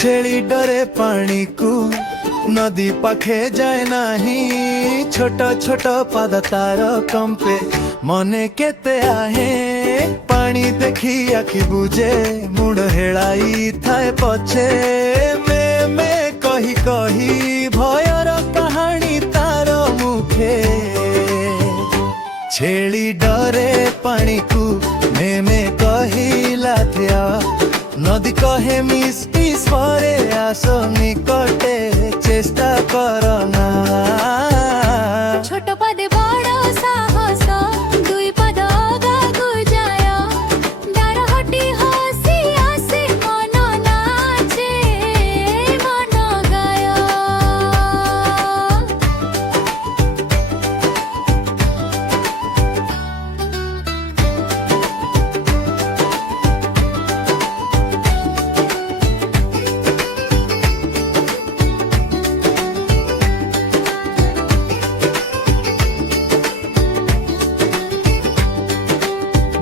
छेली डरे पानी को नदी पाखे जाए नहीं। छोट छोट पाद तार कंपे मने केते आहे। पानी देखी आखि बुझे मुड़ हेलाई थाए पछे। मैं कही कही भयर कहानी तार मुखे। छेली डरे पानी को मैं कहिला थिया। नदी कहे मिस्टी स्वरे आसो निकटे चेष्टा करना। छोट पदे बड़ साहस दुई पद आगाकु जाय। डार हटी हसी आसे मन नाचे मन गाय।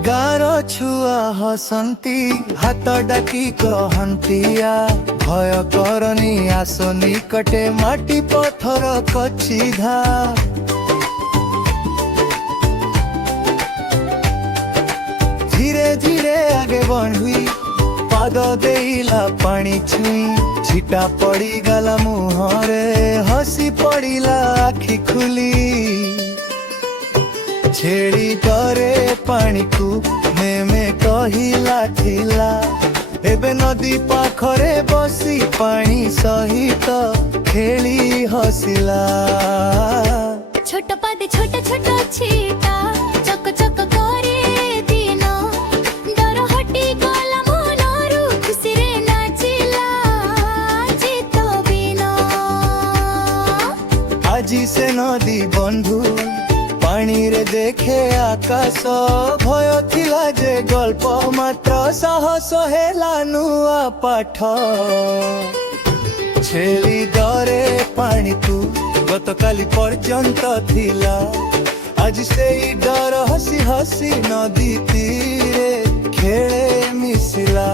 गार छुआ हसंती हाथ डाकी कहंतिया। भय करनी आसो निकटे माटी पत्थर कच्ची धार। धीरे धीरे आगे बढ़ी पाद देला पानी छुई। छिटा पड़ी गला मुहरे हसी पड़िला आखि खुली। छेड़ी डरे पानी को मैं कहिला थिला। एबे नदी पाखरे बसी पानी सहित खेली हसिला। छोट पदे छोट छोट छीटा चक चक करे दिन। डर हटी गला मनरु खुशी रे नाचिला चित बिना। आजी से नदी बंधु पानी रे देखे आकाश। भय थिला जे गल्प मात्र साहस हेला नुआ पाठ। छेली डरे पानी को गतकाली पर्यंत थिला। आज से डर हसी हसी नदी तीरे खेले मिसिला।